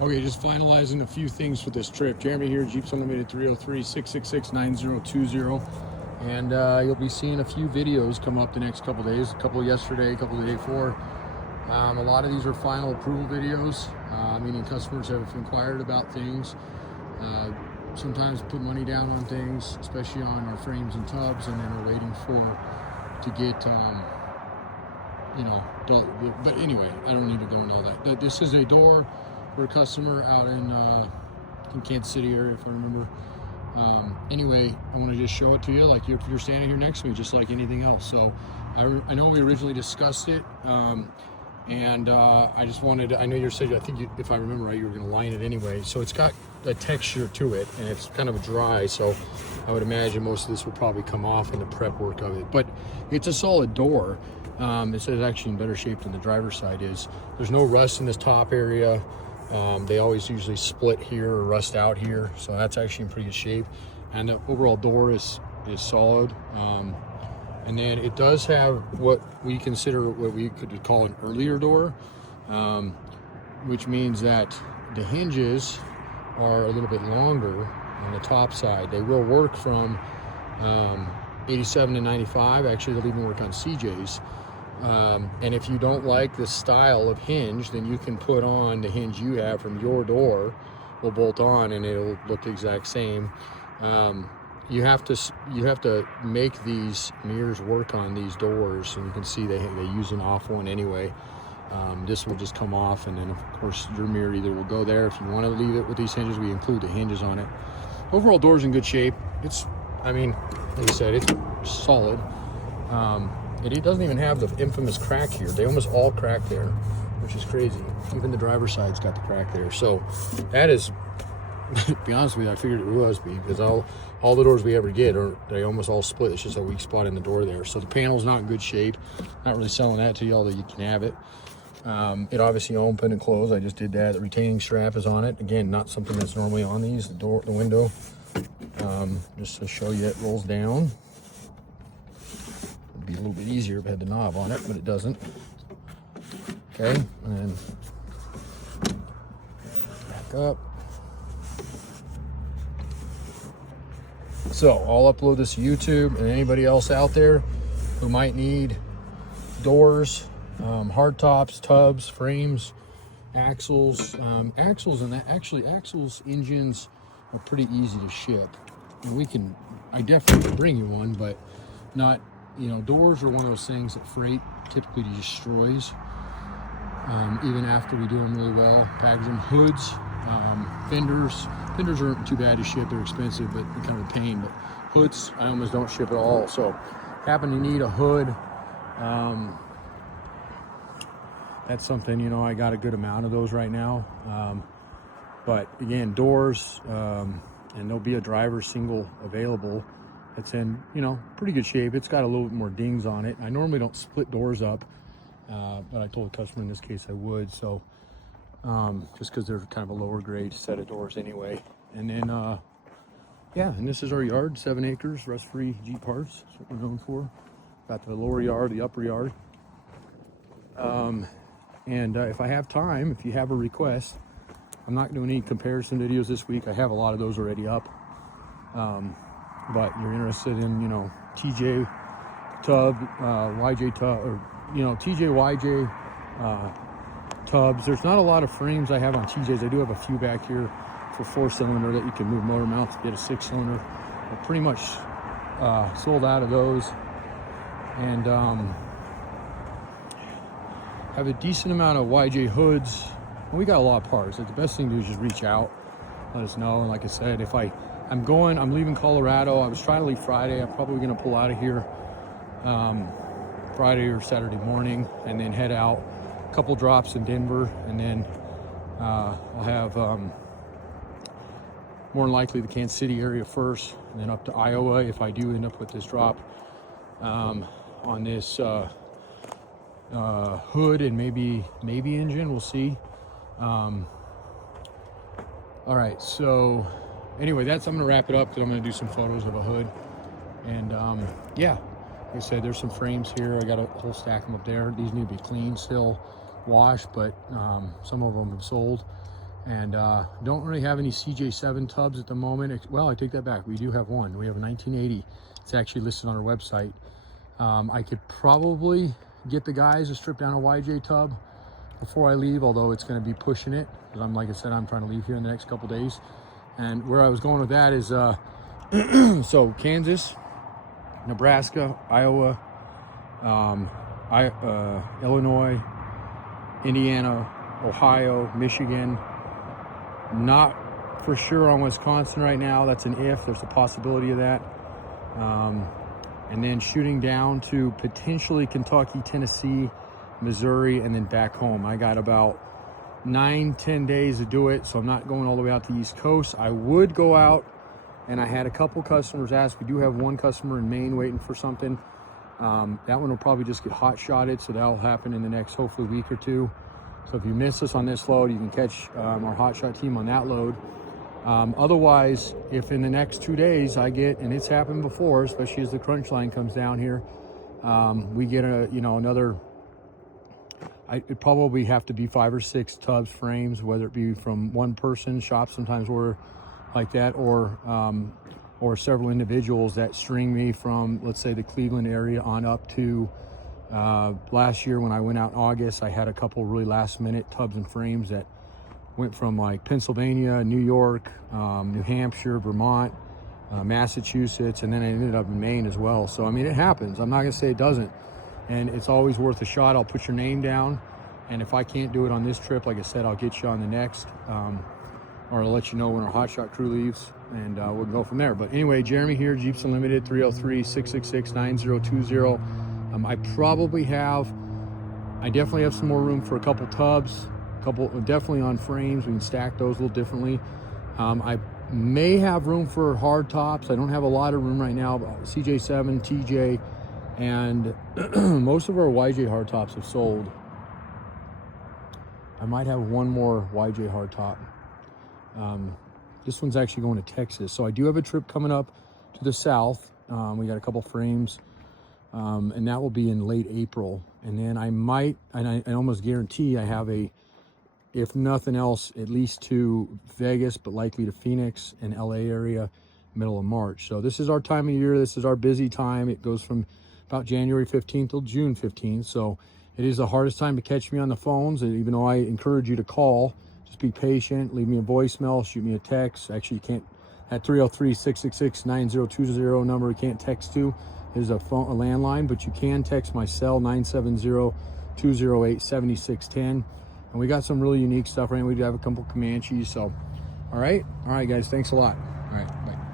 Okay, just finalizing a few things for this trip. Jeremy here, Jeeps Unlimited, 303-666-9020. And you'll be seeing a few videos come up the next couple days, a couple yesterday, a couple the day before. A lot of these are final approval videos, meaning customers have inquired about things. Sometimes put money down on things, especially on our frames and tubs, and then we're waiting to get, but anyway, I don't need to go into all that. This is a door for a customer out in Kansas City area, if I remember. Anyway, I want to just show it to you, like if you're standing here next to me, just like anything else. So I know we originally discussed it, and I just wanted to, I know you said, if I remember right, you were going to line it anyway. So it's got a texture to it, and it's kind of dry, so I would imagine most of this will probably come off in the prep work of it. But it's a solid door. It says actually in better shape than the driver's side is. There's no rust in this top area. They always usually split here or rust out here, so that's actually in pretty good shape. And the overall door is solid. And then it does have what we consider, what we could call an earlier door, which means that the hinges are a little bit longer on the top side. They will work from 87 to 95. Actually, they'll even work on CJs. And if you don't like the style of hinge, then you can put on the hinge you have from your door, will bolt on, and it'll look the exact same. You have to make these mirrors work on these doors, and you can see they use an off one anyway. This will just come off, and then of course your mirror either will go there. If you want to leave it with these hinges, we include the hinges on it. Overall door's in good shape. I mean, like I said, it's solid. It doesn't even have the infamous crack here. They almost all crack there, which is crazy. Even the driver's side's got the crack there. So that is, to be honest with you, I figured it was because all the doors we ever get they almost all split. It's just a weak spot in the door there. So the panel's not in good shape. Not really selling that to you, although you can have it. It obviously open and close. I just did that. The retaining strap is on it. Again, not something that's normally on these. The window, just to show you, it rolls down. Be a little bit easier if it had the knob on it, but it doesn't. Okay, and then back up. So I'll upload this to YouTube, and anybody else out there who might need doors, hard tops, tubs, frames, axles, axles engines are pretty easy to ship. And I definitely can bring you one, but not. Doors are one of those things that freight typically destroys, even after we do them really well. Package them. Hoods, fenders aren't too bad to ship. They're expensive, but they're kind of a pain. But hoods, I almost don't ship at all. So, happen to need a hood. That's something, I got a good amount of those right now. But again, doors, and there'll be a driver single available. It's in, pretty good shape. It's got a little bit more dings on it. I normally don't split doors up, but I told the customer in this case I would. So just because they're kind of a lower grade set of doors anyway. And then, and this is our yard, 7 acres, rust-free Jeep parts. That's what we're known for. Got the lower yard, the upper yard. If I have time, if you have a request, I'm not doing any comparison videos this week. I have a lot of those already up. But you're interested in, TJ tub, YJ tub, or, TJ, YJ tubs. There's not a lot of frames I have on TJs. I do have a few back here for 4-cylinder that you can move motor mounts to get a 6-cylinder. We're pretty much sold out of those. And have a decent amount of YJ hoods. And we got a lot of parts. Like, the best thing to do is just reach out, let us know. And like I said, I'm leaving Colorado. I was trying to leave Friday. I'm probably going to pull out of here Friday or Saturday morning, and then head out. A couple drops in Denver, and then I'll have more than likely the Kansas City area first, and then up to Iowa if I do end up with this drop on this hood and maybe engine. We'll see. All right, so anyway, I'm going to wrap it up because I'm going to do some photos of a hood. And like I said, there's some frames here. I got a whole stack of them up there. These need to be cleaned, still washed, but some of them have sold. And don't really have any CJ7 tubs at the moment. Well, I take that back. We do have one. We have a 1980. It's actually listed on our website. I could probably get the guys to strip down a YJ tub before I leave, although it's going to be pushing it, because like I said, I'm trying to leave here in the next couple days. And where I was going with that is so Kansas, Nebraska, Iowa, Illinois, Indiana, Ohio, Michigan. Not for sure on Wisconsin right now. That's an if. There's a possibility of that. And then shooting down to potentially Kentucky, Tennessee, Missouri, and then back home. I got about 9-10 days to do it, so I'm not going all the way out to the East Coast. I would go out, and I had a couple customers ask. We do have one customer in Maine waiting for something. That one will probably just get hot shotted, so that'll happen in the next hopefully week or two. So if you miss us on this load, you can catch our hot shot team on that load. Otherwise, if in the next 2 days I get, and it's happened before, especially as the crunch line comes down here, we get another. It probably have to be 5 or 6 tubs frames, whether it be from one person. Shops sometimes were like that, or several individuals that string me from, let's say, the Cleveland area on up to last year when I went out in August. I had a couple really last minute tubs and frames that went from like Pennsylvania, New York, New Hampshire, Vermont, Massachusetts, and then I ended up in Maine as well. So I mean, it happens. I'm not gonna say it doesn't, and it's always worth a shot. I'll put your name down, and if I can't do it on this trip, like I said, I'll get you on the next, or I'll let you know when our hotshot crew leaves, and we'll go from there. But anyway, Jeremy here, Jeeps Unlimited, 303-666-9020. I definitely have some more room for a couple tubs, definitely on frames. We can stack those a little differently. I may have room for hard tops. I don't have a lot of room right now, but CJ7, TJ, and most of our YJ hard tops have sold. I might have one more YJ hard top. This one's actually going to Texas. So I do have a trip coming up to the south. We got a couple frames. And that will be in late April. And then I might, and I almost guarantee I have if nothing else, at least to Vegas, but likely to Phoenix and LA area, middle of March. So this is our time of year. This is our busy time. It goes from about January 15th till June 15th. So it is the hardest time to catch me on the phones. And even though I encourage you to call, just be patient, leave me a voicemail, shoot me a text. Actually, you can't, at 303-666-9020 number, you can't text to. There's a landline, but you can text my cell, 970-208-7610. And we got some really unique stuff right now. We do have a couple Comanches. So, all right, guys, thanks a lot. All right.